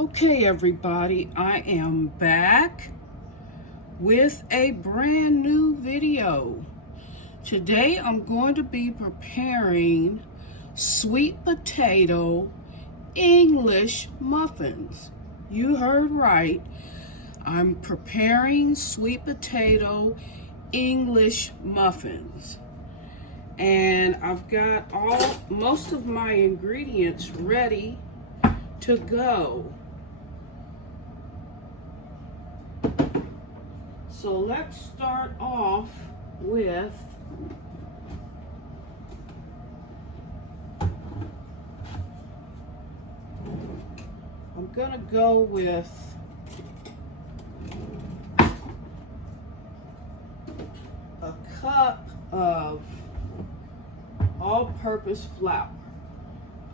Okay, everybody, I am back with a brand new video. Today I'm going to be preparing sweet potato English muffins. You heard right. I'm preparing sweet potato English muffins. And I've got most of my ingredients ready to go. So let's start off with I'm gonna go with a cup of all-purpose flour.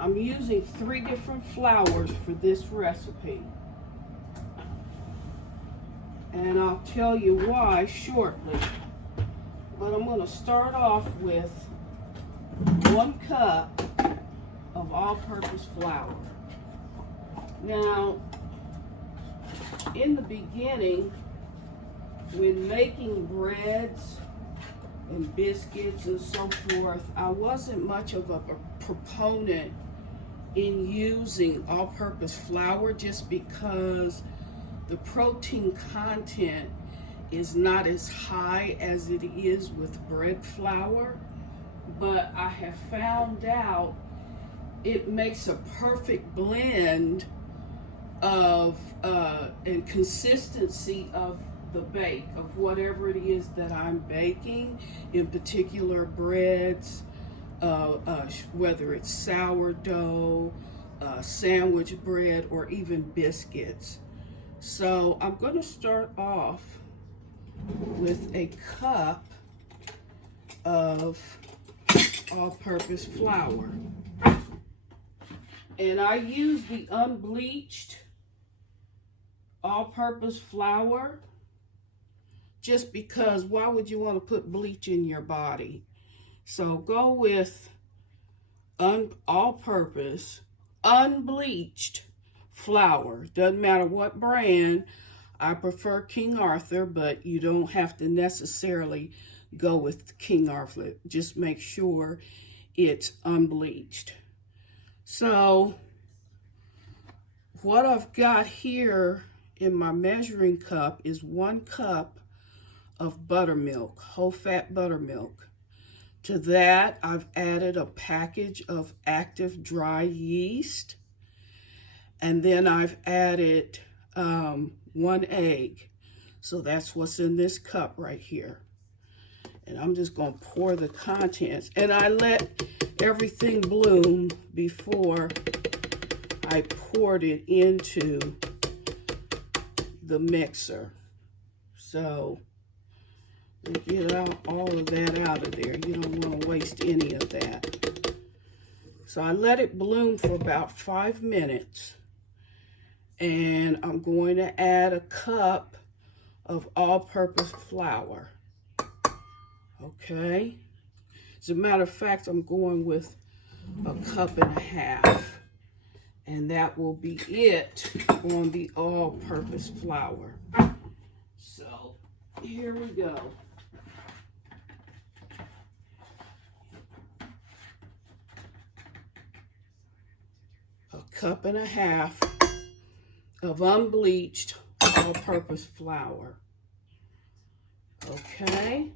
I'm using 3 different flours for this recipe. And I'll tell you why shortly. But I'm going to start off with 1 cup of all-purpose flour. Now, in the beginning, when making breads and biscuits and so forth, I wasn't much of a proponent in using all-purpose flour just because the protein content is not as high as it is with bread flour, but I have found out it makes a perfect blend of and consistency of the bake of whatever it is that I'm baking, in particular breads, whether it's sourdough, sandwich bread, or even biscuits. So I'm going to start off with a cup of all-purpose flour. And I use the unbleached all-purpose flour just because why would you want to put bleach in your body? So go with all-purpose, unbleached flour. Doesn't matter what brand. I prefer King Arthur, but you don't have to necessarily go with King Arthur. Just make sure it's unbleached. So what I've got here in my measuring cup is 1 cup of buttermilk, whole fat buttermilk. To that, I've added a package of active dry yeast. And then I've added 1 egg. So that's what's in this cup right here. And I'm just going to pour the contents. And I let everything bloom before I poured it into the mixer. So get all of that out of there. You don't want to waste any of that. So I let it bloom for about 5 minutes. And I'm going to add a cup of all-purpose flour. Okay. As a matter of fact, I'm going with a cup and a half. And that will be it on the all-purpose flour. So here we go. A cup and a half of unbleached all-purpose flour. Okay.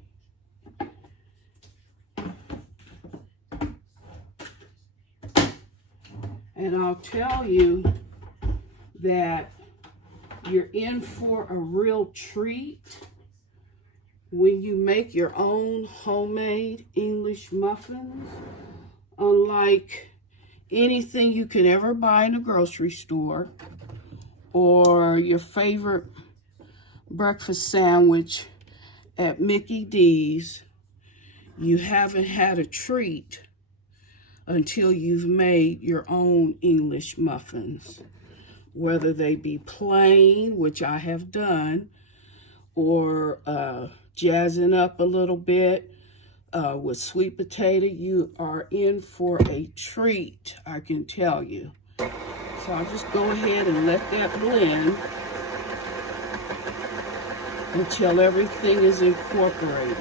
And I'll tell you that you're in for a real treat when you make your own homemade English muffins, unlike anything you can ever buy in a grocery store or your favorite breakfast sandwich at Mickey D's. You haven't had a treat until you've made your own English muffins, whether they be plain, which I have done, or jazzing up a little bit with sweet potato. You are in for a treat, I can tell you. So So I'll just go ahead and let that blend until everything is incorporated.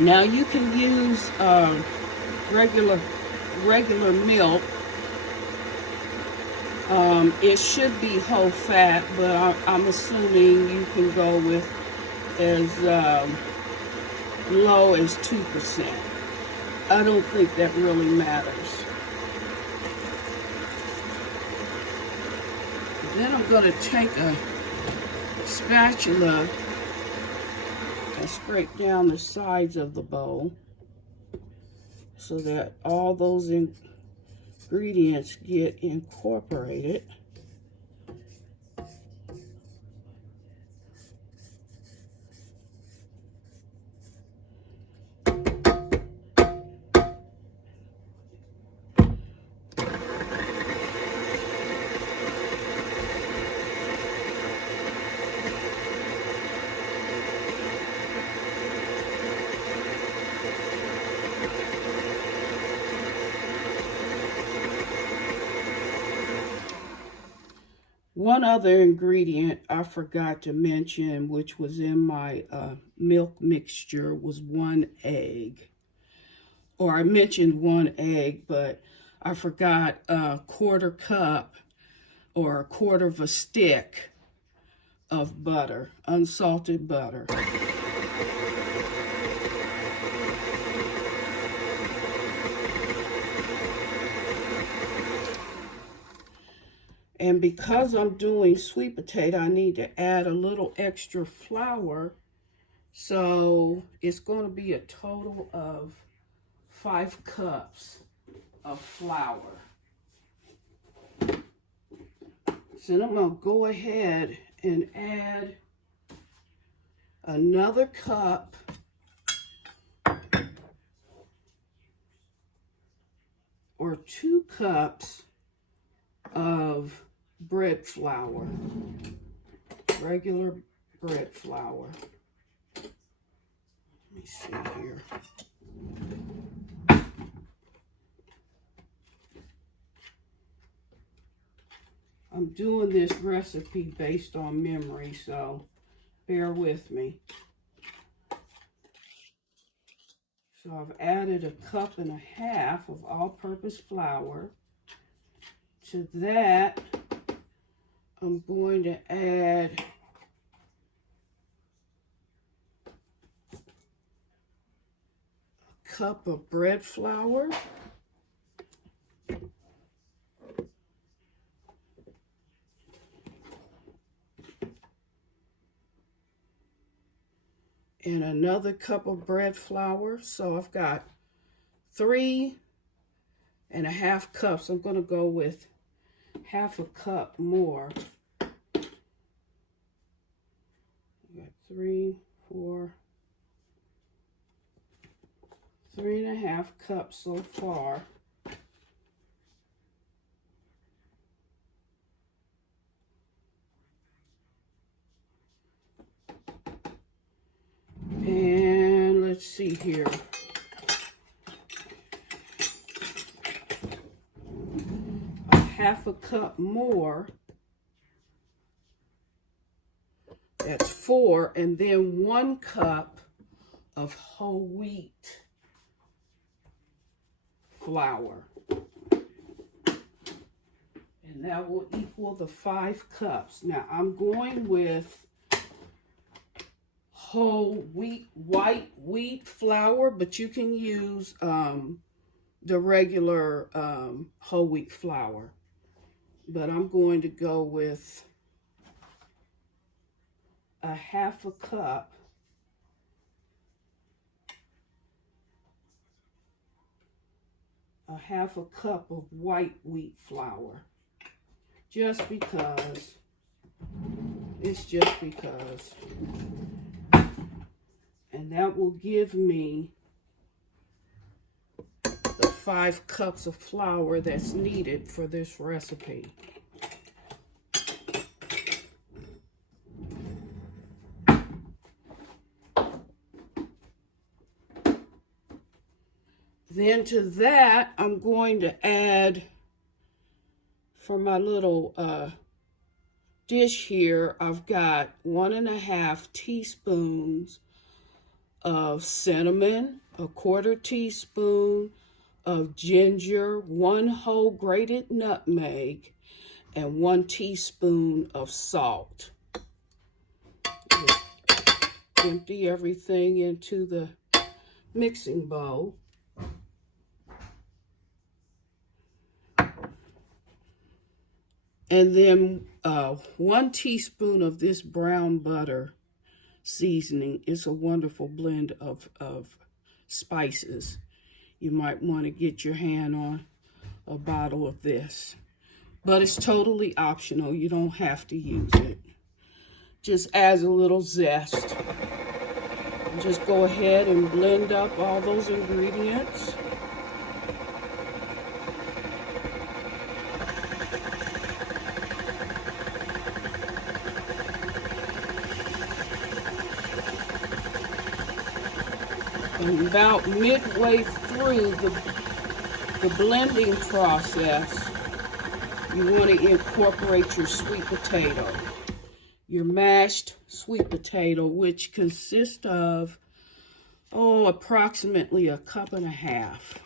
Now you can use regular milk. It should be whole fat, but I'm assuming you can go with as low as 2%. I don't think that really matters. Then I'm going to take a spatula and scrape down the sides of the bowl so that all those ingredients get incorporated. One other ingredient I forgot to mention, which was in my milk mixture, was 1 egg. Or I mentioned 1 egg, but I forgot a 1/4 cup or 1/4 of a stick of butter, unsalted butter. And because I'm doing sweet potato, I need to add a little extra flour. So it's going to be a total of 5 cups of flour. So then I'm going to go ahead and add another cup or 2 cups of bread flour, regular bread flour. Let me see here. I'm doing this recipe based on memory, so bear with me. So I've added 1.5 cups of all-purpose flour. To that, I'm going to add a cup of bread flour. And another cup of bread flour. So I've got 3.5 cups. I'm going to go with 1/2 cup more. I got 3, 4, 3.5 cups so far. And let's see here. A 1/2 cup more. That's 4. And then 1 cup of whole wheat flour. And that will equal the 5 cups. Now I'm going with whole wheat, white wheat flour, but you can use the regular whole wheat flour. But I'm going to go with a 1/2 cup of white wheat flour. Just because. It's just because. And that will give me 5 cups of flour that's needed for this recipe. Then to that, I'm going to add, for my little dish here, I've got 1.5 teaspoons of cinnamon, 1/4 teaspoon of ginger, 1 whole grated nutmeg, and 1 teaspoon of salt. Just empty everything into the mixing bowl. And then 1 teaspoon of this brown butter seasoning. Is a wonderful blend of spices. You might want to get your hand on a bottle of this. But it's totally optional. You don't have to use it. Just adds a little zest. And just go ahead and blend up all those ingredients. And about midway through the blending process, you want to incorporate your sweet potato, your mashed sweet potato, which consists of, approximately 1.5 cups.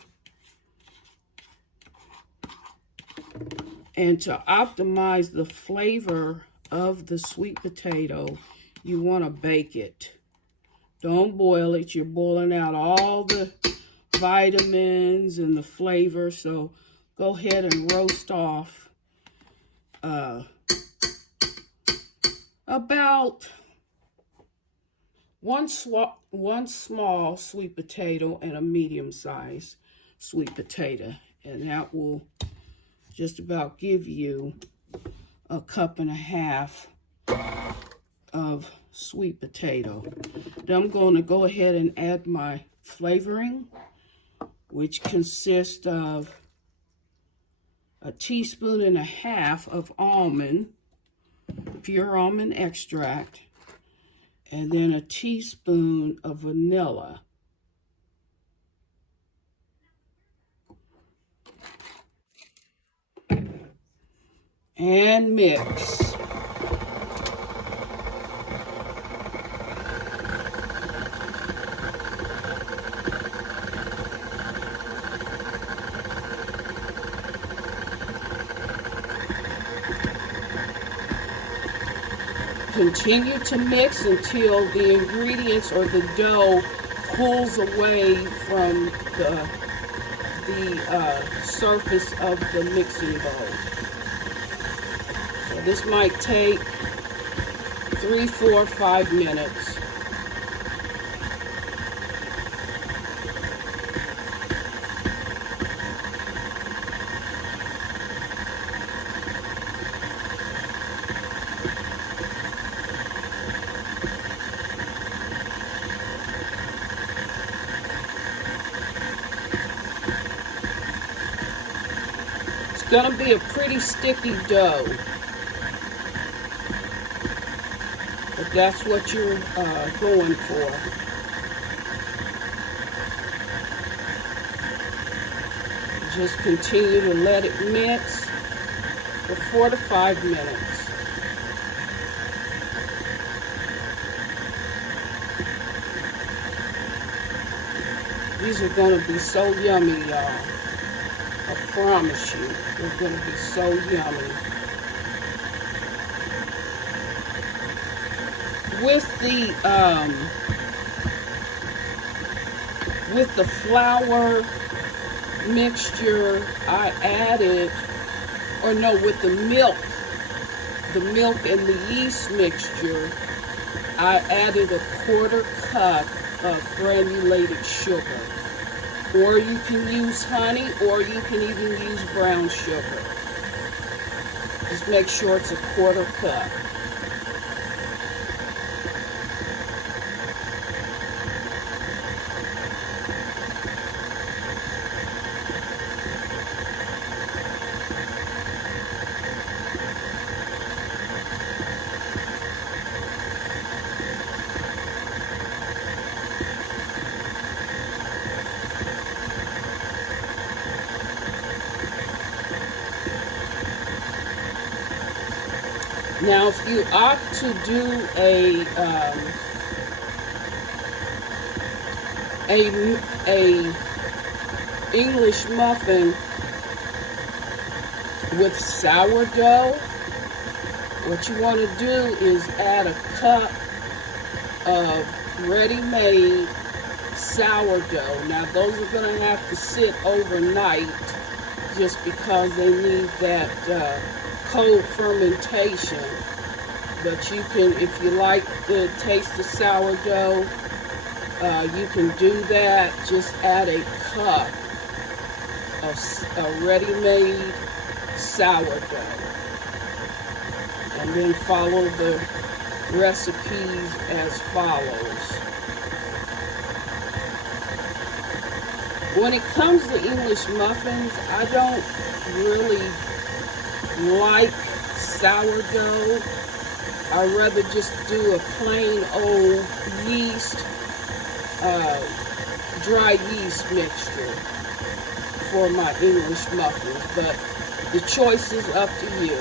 And to optimize the flavor of the sweet potato, you want to bake it. Don't boil it. You're boiling out all the vitamins and the flavor. So go ahead and roast off about one small sweet potato and a medium-sized sweet potato. And that will just about give you 1.5 cups of sweet potato. Then I'm going to go ahead and add my flavoring, which consists of 1.5 teaspoons of almond, pure almond extract, and then 1 teaspoon of vanilla. And mix. Continue to mix until the ingredients or the dough pulls away from the surface of the mixing bowl. So this might take 3, 4, 5 minutes. It's going to be a pretty sticky dough, but that's what you're going for. Just continue to let it mix for 4 to 5 minutes. These are going to be so yummy, y'all. I promise you, they're going to be so yummy. With the flour mixture, I added, with the milk and the yeast mixture, I added 1/4 cup of granulated sugar. Or you can use honey, or you can even use brown sugar. Just make sure it's 1/4 cup. Now, if you opt to do a English muffin with sourdough, what you want to do is add a cup of ready-made sourdough. Now, those are going to have to sit overnight just because they need that cold fermentation. But you can, if you like the taste of sourdough, you can do that. Just add a cup of a ready-made sourdough. And then follow the recipes as follows. When it comes to English muffins, I don't really like sourdough. I'd rather just do a plain old yeast, dry yeast mixture for my English muffins, but the choice is up to you.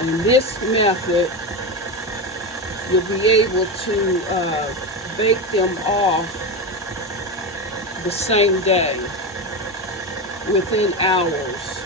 In this method, you'll be able to bake them off the same day, within hours.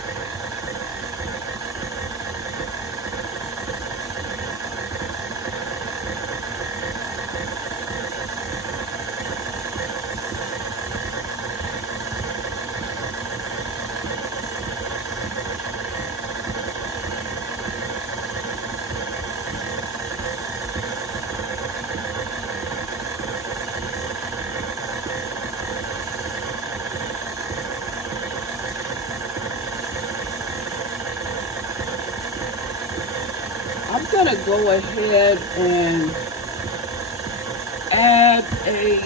I'm going to go ahead and add a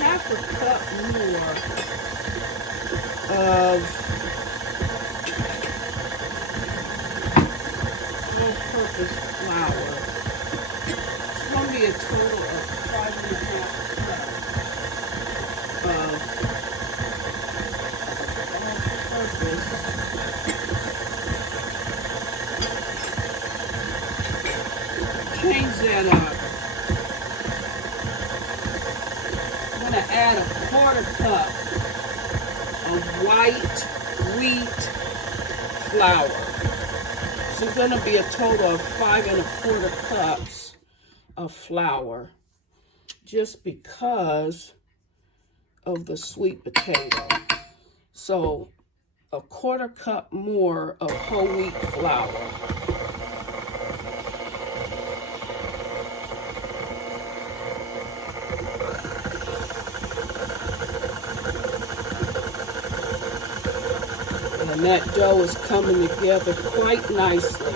half a cup more of all-purpose flour. It's going to be a total of 5.5 cups of change that up. I'm going to add a quarter cup of white wheat flour. So it's going to be a total of 5.25 cups of flour, just because of the sweet potato. So a quarter cup more of whole wheat flour. And that dough is coming together quite nicely,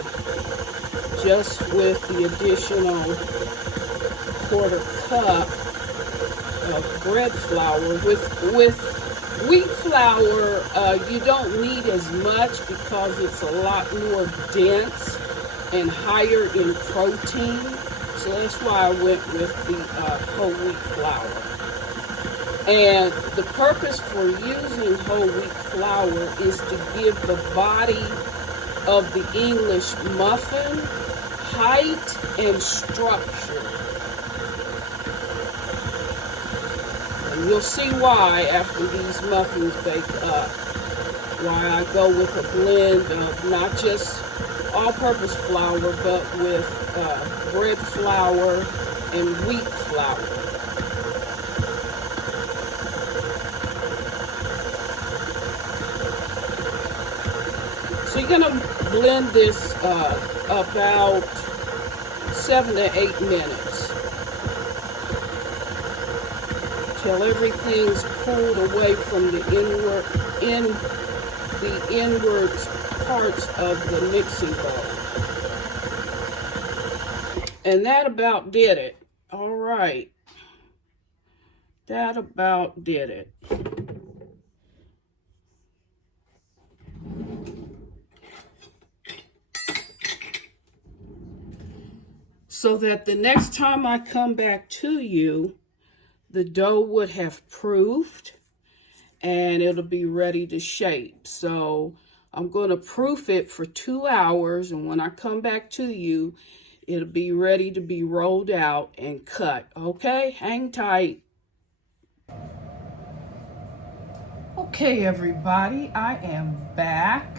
just with the additional quarter cup of bread flour. With wheat flour, you don't need as much because it's a lot more dense and higher in protein. So that's why I went with the whole wheat flour. And the purpose for using whole wheat flour is to give the body of the English muffin height and structure. And you'll see why after these muffins bake up. Why I go with a blend of not just all-purpose flour, but with bread flour and wheat flour. So you're going to blend this about 7 to 8 minutes till everything's pulled away from the inward parts of the mixing bowl. And that about did it. All right. That about did it. so that the next time I come back to you, the dough would have proofed and it'll be ready to shape. So I'm going to proof it for 2 hours, and when I come back to you, it'll be ready to be rolled out and cut. Okay, hang tight. Okay, everybody, I am back.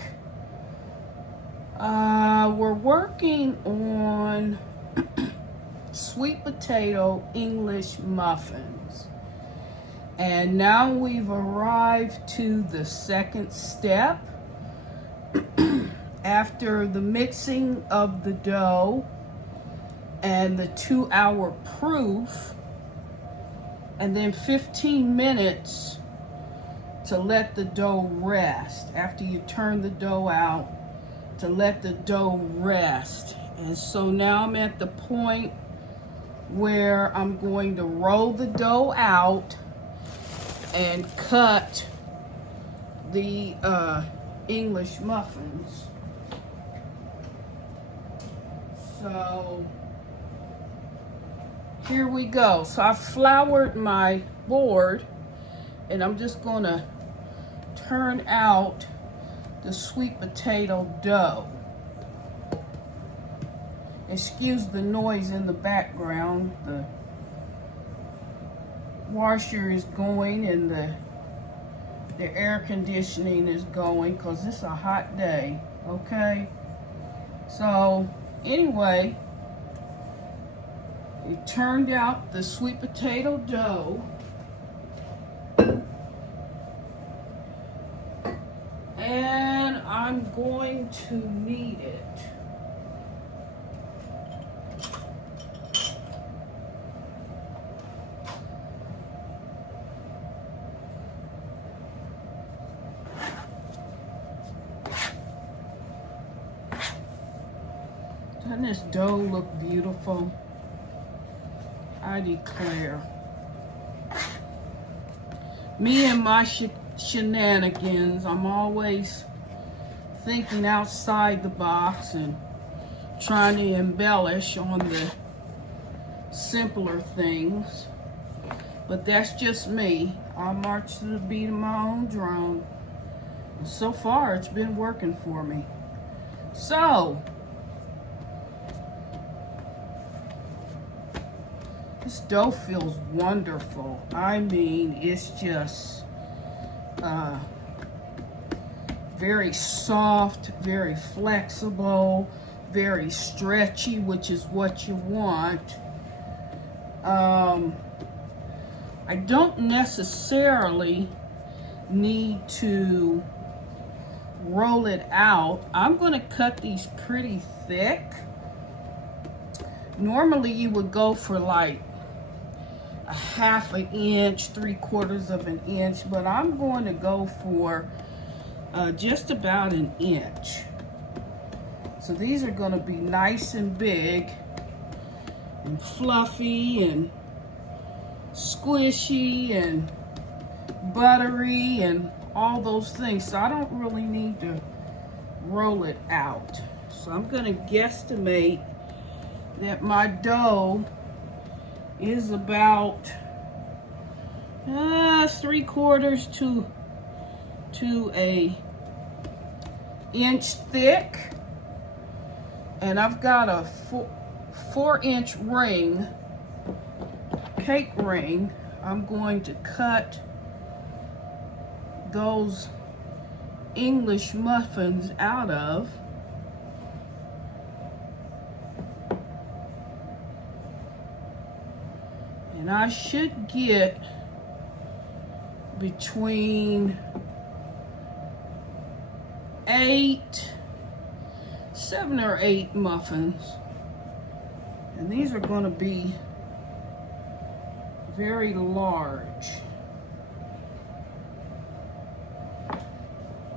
We're working on sweet potato English muffins. And now we've arrived to the second step. After the mixing of the dough and the 2-hour proof, and then 15 minutes to let the dough rest. After you turn the dough out, to let the dough rest. And so now I'm at the point where I'm going to roll the dough out and cut the English muffins. So here we go. So I floured my board, and I'm just going to turn out the sweet potato dough. Excuse the noise in the background. The washer is going and the air conditioning is going because it's a hot day, okay? So anyway, it turned out the sweet potato dough. And I'm going to knead it. Doesn't this dough look beautiful? I declare. Me and my shenanigans, I'm always thinking outside the box and trying to embellish on the simpler things. But that's just me. I march to the beat of my own drum. And so far, it's been working for me. So, this dough feels wonderful. I mean, it's just very soft, very flexible, very stretchy, which is what you want. I don't necessarily need to roll it out. I'm going to cut these pretty thick. Normally you would go for like a 1/2 inch, 3/4 of an inch, but I'm going to go for just about 1 inch. So these are going to be nice and big and fluffy and squishy and buttery and all those things. So I don't really need to roll it out. So I'm going to guesstimate that my dough is about 3/4 to a inch thick, and I've got a 4-inch ring, cake ring. I'm going to cut those English muffins out of. And I should get between 7 or 8 muffins. And these are going to be very large.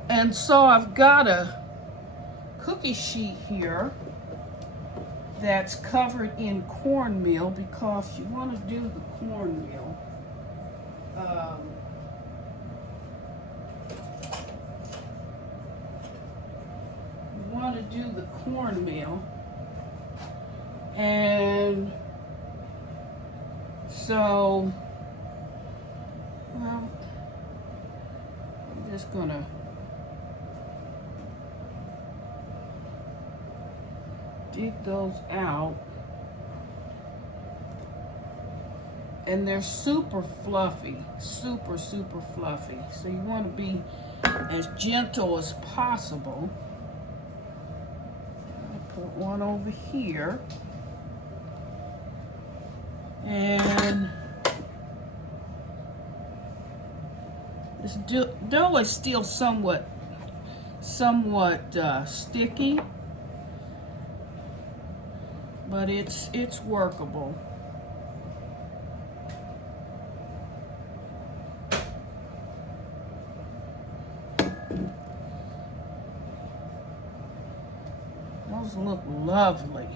And so I've got a cookie sheet here that's covered in cornmeal, because you want to do the cornmeal. You want to do the cornmeal, and And so, well, I'm just gonna dig those out. And they're super fluffy, super fluffy. So you want to be as gentle as possible. I'll put one over here. And this dough is still somewhat sticky, but it's workable. Those look lovely.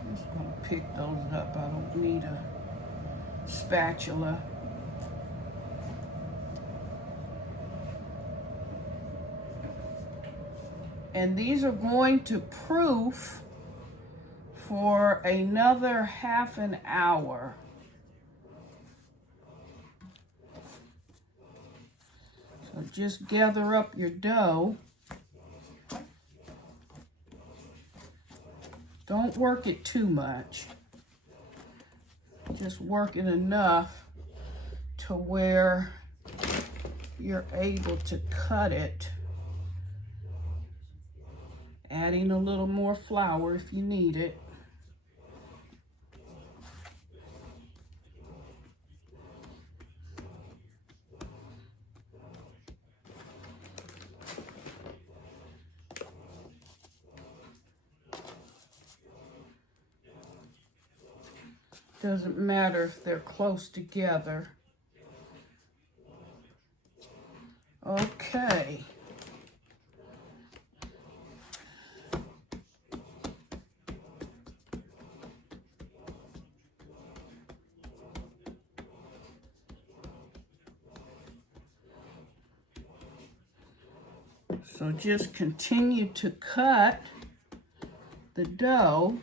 I'm just going to pick those up. I don't need a spatula. And these are going to proof for another half an hour. So just gather up your dough. Don't work it too much. Just work it enough to where you're able to cut it. Adding a little more flour if you need it. Doesn't matter if they're close together. Okay. So just continue to cut the dough.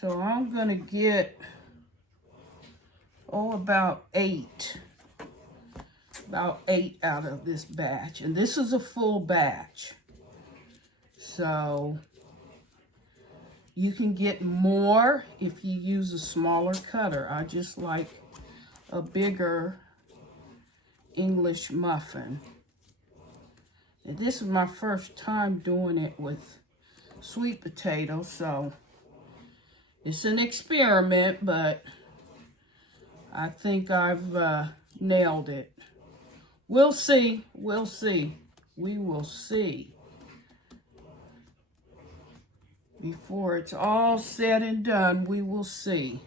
So I'm gonna get, about eight out of this batch. And this is a full batch. So you can get more if you use a smaller cutter. I just like a bigger English muffin. And this is my first time doing it with sweet potatoes, so it's an experiment, but I think I've nailed it. We'll see. We'll see. We will see. Before it's all said and done, we will see.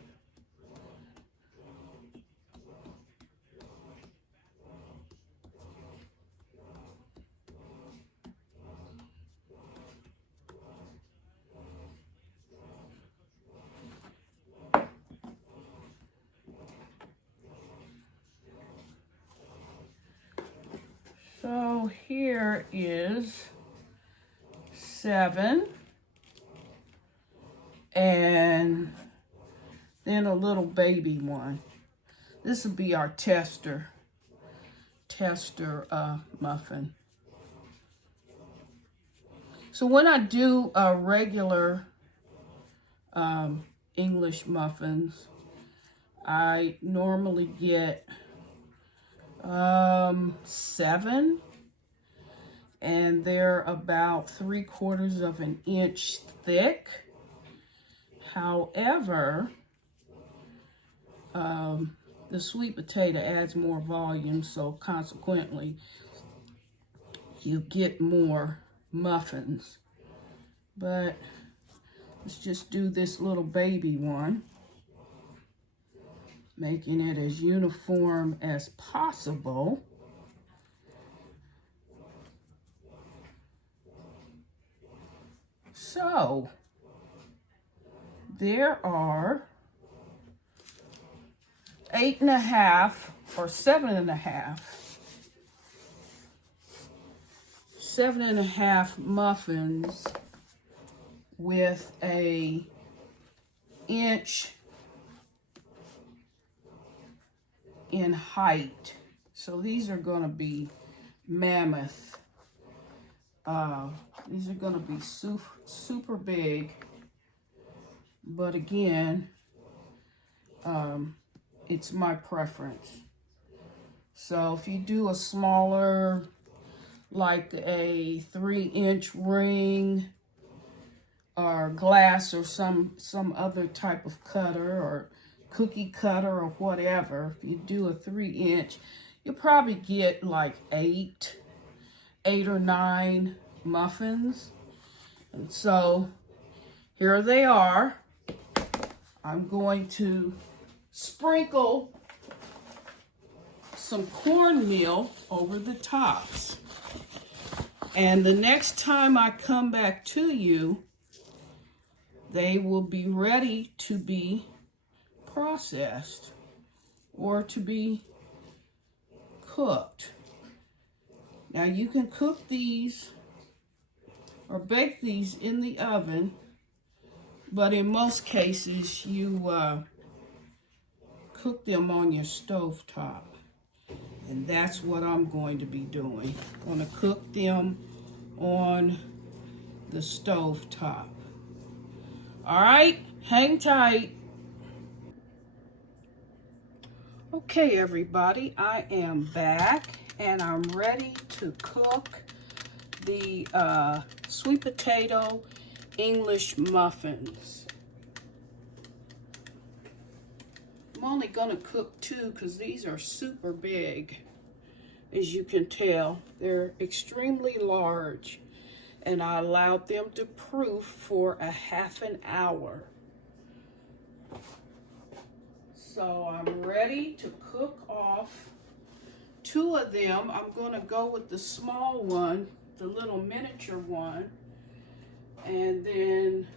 So here is 7, and then a little baby one. This will be our tester muffin. So when I do regular English muffins, I normally get 7, and they're about 3/4 of an inch thick. However, the sweet potato adds more volume, so consequently you get more muffins. But let's just do this little baby one, making it as uniform as possible. So there are 8.5 or 7.5 muffins with a inch in height. So these are going to be mammoth. These are going to be super big. But again, it's my preference. So if you do a smaller, like a 3-inch ring or glass or some other type of cutter or cookie cutter or whatever, if you do a 3-inch, you'll probably get like 8 or 9 muffins. And so here they are. I'm going to sprinkle some cornmeal over the tops. And the next time I come back to you, they will be ready to be processed or to be cooked. Now you can cook these or bake these in the oven, but in most cases you cook them on your stove top. And that's what I'm going to be doing. I'm going to cook them on the stove top. All right, hang tight. Okay, everybody, I am back and I'm ready to cook the sweet potato English muffins. I'm only gonna cook 2 because these are super big. As you can tell, they're extremely large, and I allowed them to proof for a half an hour. So I'm ready to cook off 2 of them. I'm gonna go with the small one, the little miniature one, and then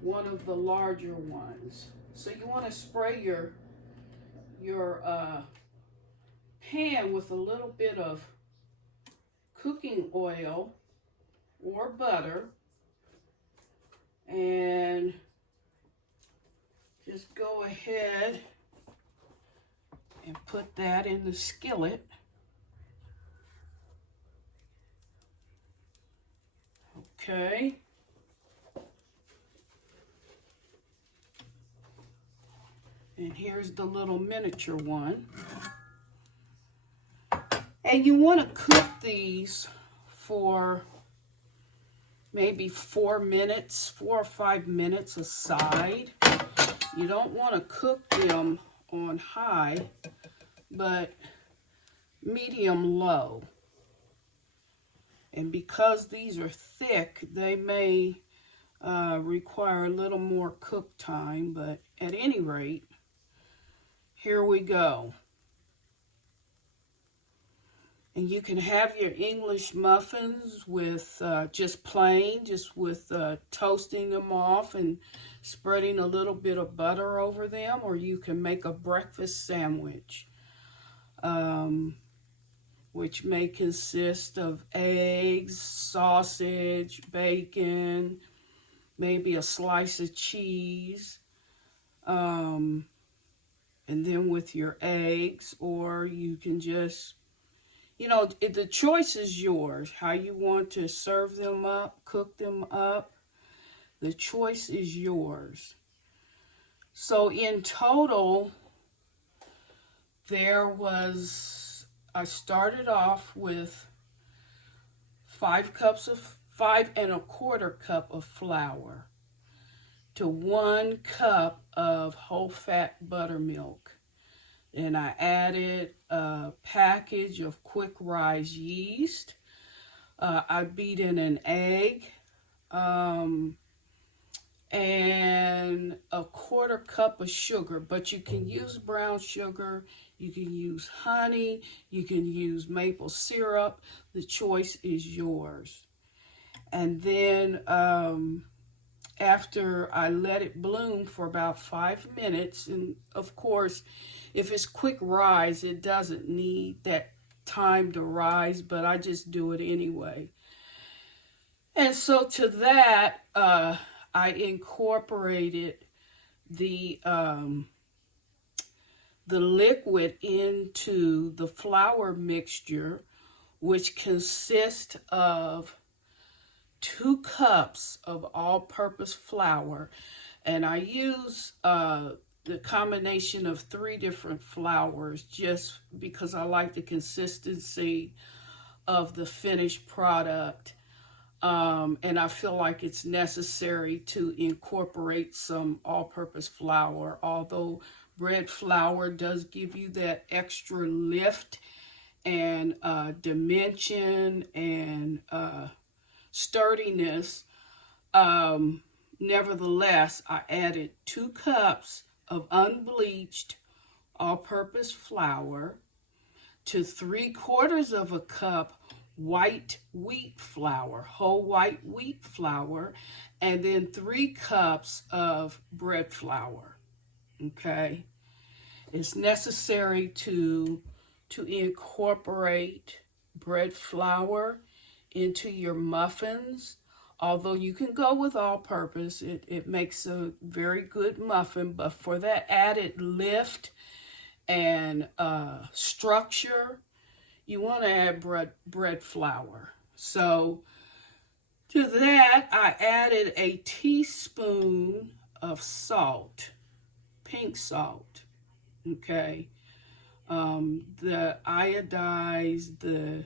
one of the larger ones. So you want to spray your pan with a little bit of cooking oil or butter, and just go ahead and put that in the skillet. Okay. And here's the little miniature one. And you want to cook these for maybe 4 minutes, 4 or 5 minutes aside. You don't want to cook them on high, but medium low. And because these are thick, they may require a little more cook time, but at any rate, here we go. And you can have your English muffins with just plain, just with toasting them off and spreading a little bit of butter over them, or you can make a breakfast sandwich, which may consist of eggs, sausage, bacon, maybe a slice of cheese, and then with your eggs, or you can just, you know, the choice is yours, how you want to serve them up, cook them up. The choice is yours. So in total, I started off with 5 1/4 cup of flour to 1 cup of whole fat buttermilk. And I added a package of quick rise yeast. I beat in an egg, and a 1/4 cup of sugar, but you can use brown sugar, you can use honey, you can use maple syrup. The choice is yours. And then after I let it bloom for about 5 minutes, and of course, if it's quick rise, it doesn't need that time to rise, but I just do it anyway. And so to that, I incorporated the liquid into the flour mixture, which consists of 2 cups of all-purpose flour, and I use the combination of 3 different flours just because I like the consistency of the finished product. And I feel like it's necessary to incorporate some all-purpose flour, although bread flour does give you that extra lift and dimension and sturdiness. Nevertheless, I added 2 cups of unbleached all-purpose flour to 3/4 of a cup white wheat flour, whole white wheat flour, and then 3 cups of bread flour. Okay, it's necessary to incorporate bread flour into your muffins. Although you can go with all-purpose, it makes a very good muffin, but for that added lift and structure, you want to add bread flour. So to that, I added a teaspoon of salt, pink salt. Okay, the iodized, the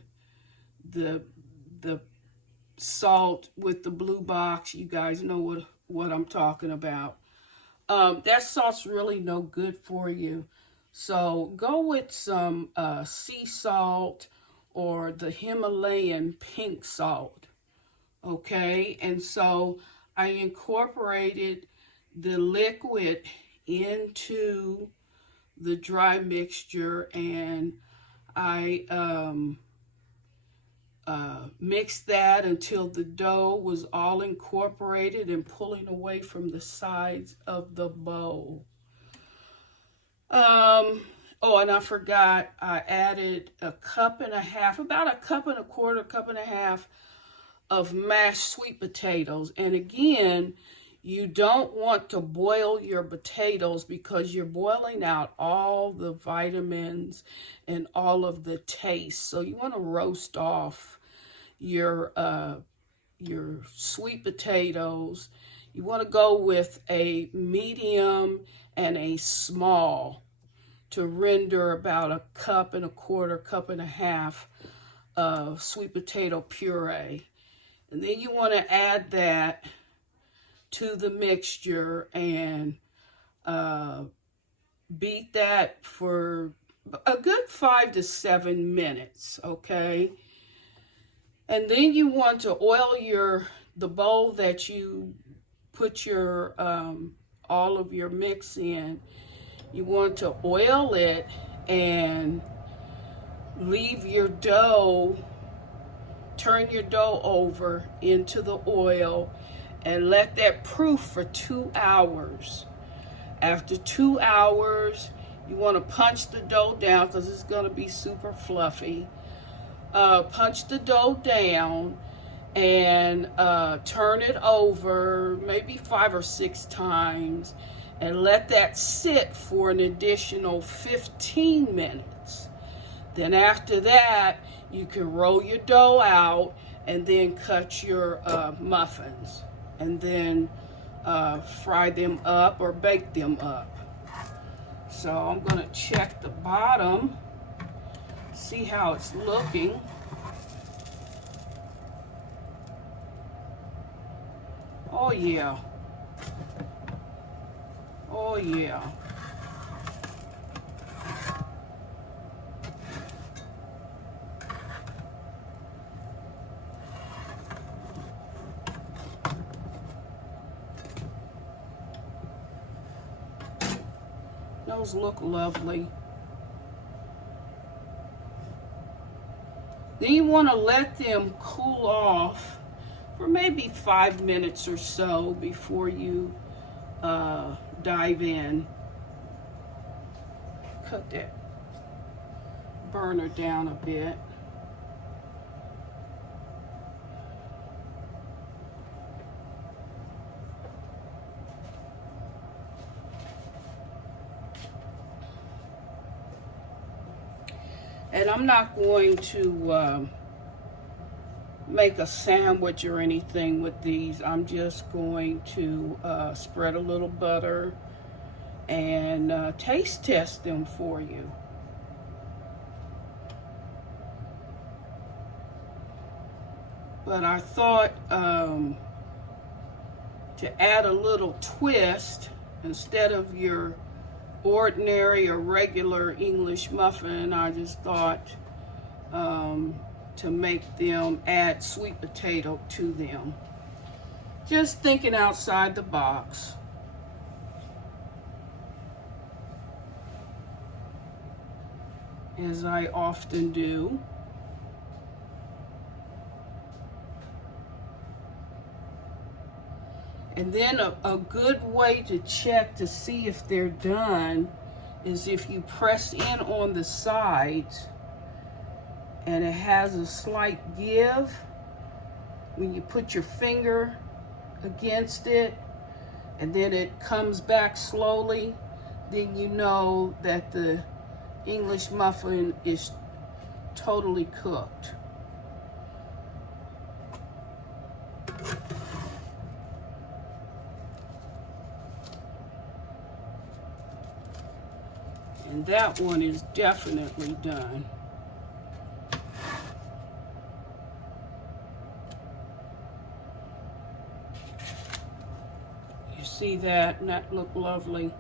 salt with the blue box. You guys know what I'm talking about. That salt's really no good for you. So go with some sea salt or the Himalayan pink salt. Okay, and so I incorporated the liquid into the dry mixture, and I mixed that until the dough was all incorporated and pulling away from the sides of the bowl. Oh, and I forgot, I added a cup and a half, about a cup and a quarter, cup and a half of mashed sweet potatoes. And again, you don't want to boil your potatoes because you're boiling out all the vitamins and all of the taste. So you want to roast off your sweet potatoes. You want to go with a medium and a small to render about a cup and a quarter, cup and a half of sweet potato puree. And then you want to add that to the mixture and beat that for a good 5 to 7 minutes, okay? And then you want to oil the bowl that you put your all of your mix in. You want to oil it and leave your dough, turn your dough over into the oil and let that proof for 2 hours. After 2 hours, you want to punch the dough down because it's going to be super fluffy. Punch the dough down and turn it over maybe 5 or 6 times and let that sit for an additional 15 minutes. Then after that, you can roll your dough out and then cut your muffins and then fry them up or bake them up. So I'm going to check the bottom, see how it's looking. Oh yeah. Oh yeah. Those look lovely. Then you want to let them cool off for maybe 5 minutes or so before you dive in. Cut that burner down a bit. And I'm not going to make a sandwich or anything with these. I'm just going to spread a little butter and taste test them for you. But I thought to add a little twist, instead of your ordinary or regular English muffin, I just thought to make them, add sweet potato to them. Just thinking outside the box. As I often do. And then a good way to check to see if they're done is if you press in on the sides and it has a slight give. When you put your finger against it and then it comes back slowly, then you know that the English muffin is totally cooked. And that one is definitely done. You see that? And that look lovely?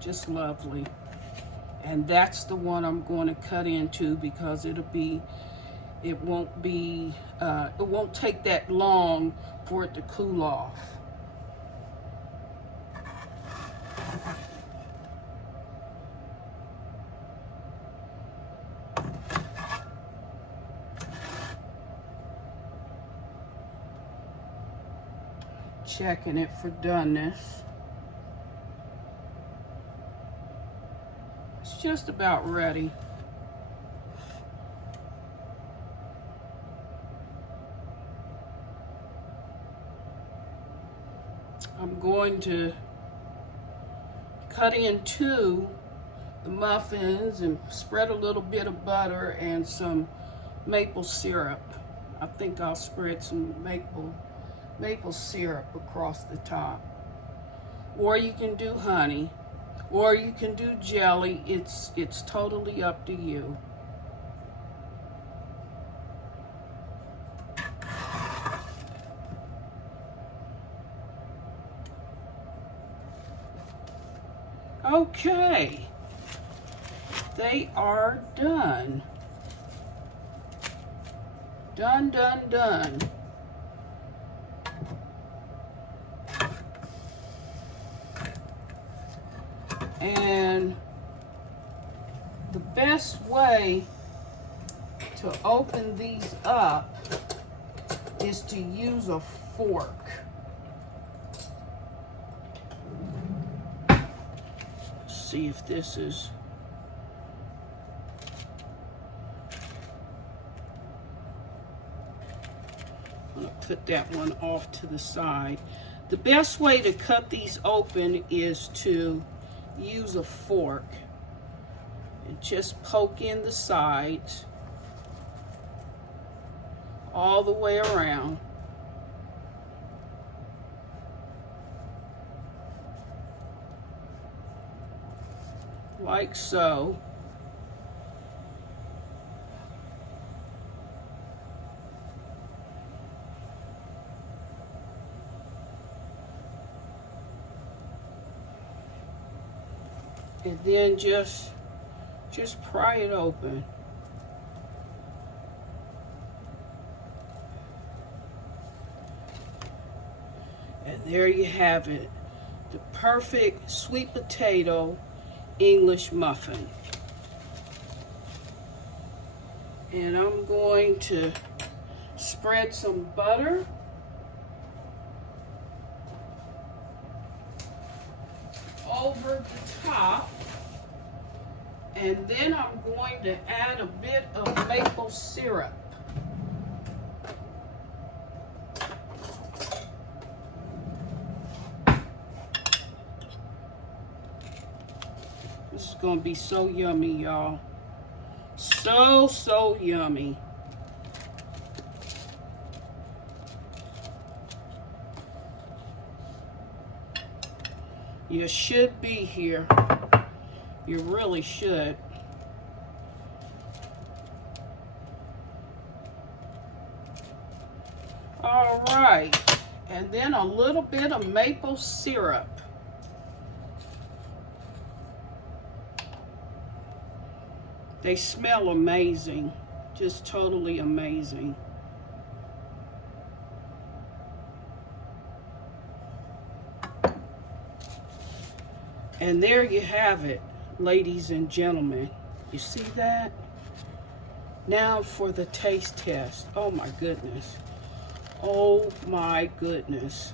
Just lovely. And that's the one I'm going to cut into because it won't take that long for it to cool off. Checking it for doneness. It's just about ready. I'm going to cut into the muffins and spread a little bit of butter and some maple syrup. I think I'll spread some maple syrup across the top. Or you can do honey, or you can do jelly. It's totally up to you. Okay, they are done. Done, done, done. And the best way to open these up is to use a fork. See if this is I'm going to put that one off to the side. The best way to cut these open is to use a fork and just poke in the sides all the way around. Like so. And then just pry it open. And there you have it. The perfect sweet potato English muffin. And I'm going to spread some butter over the top. And then I'm going to add a bit of maple syrup. This is going to be so yummy, y'all. So yummy. You should be here. You really should. All right. And then a little bit of maple syrup. They smell amazing, just totally amazing. And there you have it, ladies and gentlemen. You see that? Now for the taste test. Oh my goodness. Oh my goodness.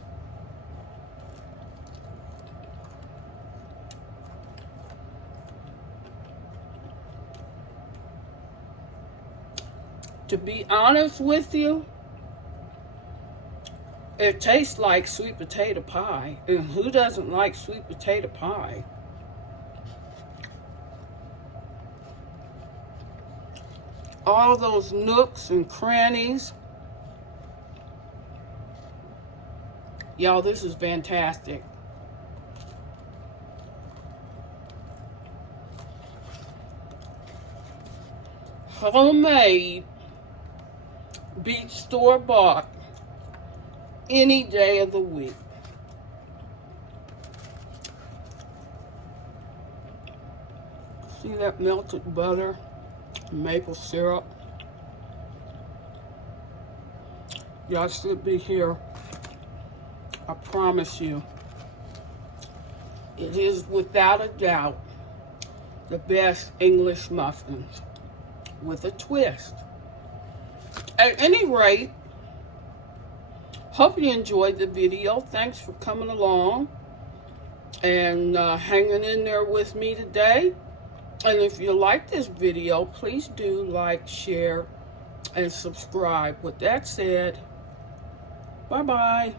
To be honest with you, it tastes like sweet potato pie. And who doesn't like sweet potato pie? All those nooks and crannies. Y'all, this is fantastic. Homemade beats store-bought any day of the week. See that melted butter, maple syrup? Y'all should be here. I promise you. It is without a doubt the best English muffins with a twist. At any rate, hope you enjoyed the video. Thanks for coming along and hanging in there with me today. And if you like this video, please do like, share, and subscribe. With that said, bye-bye.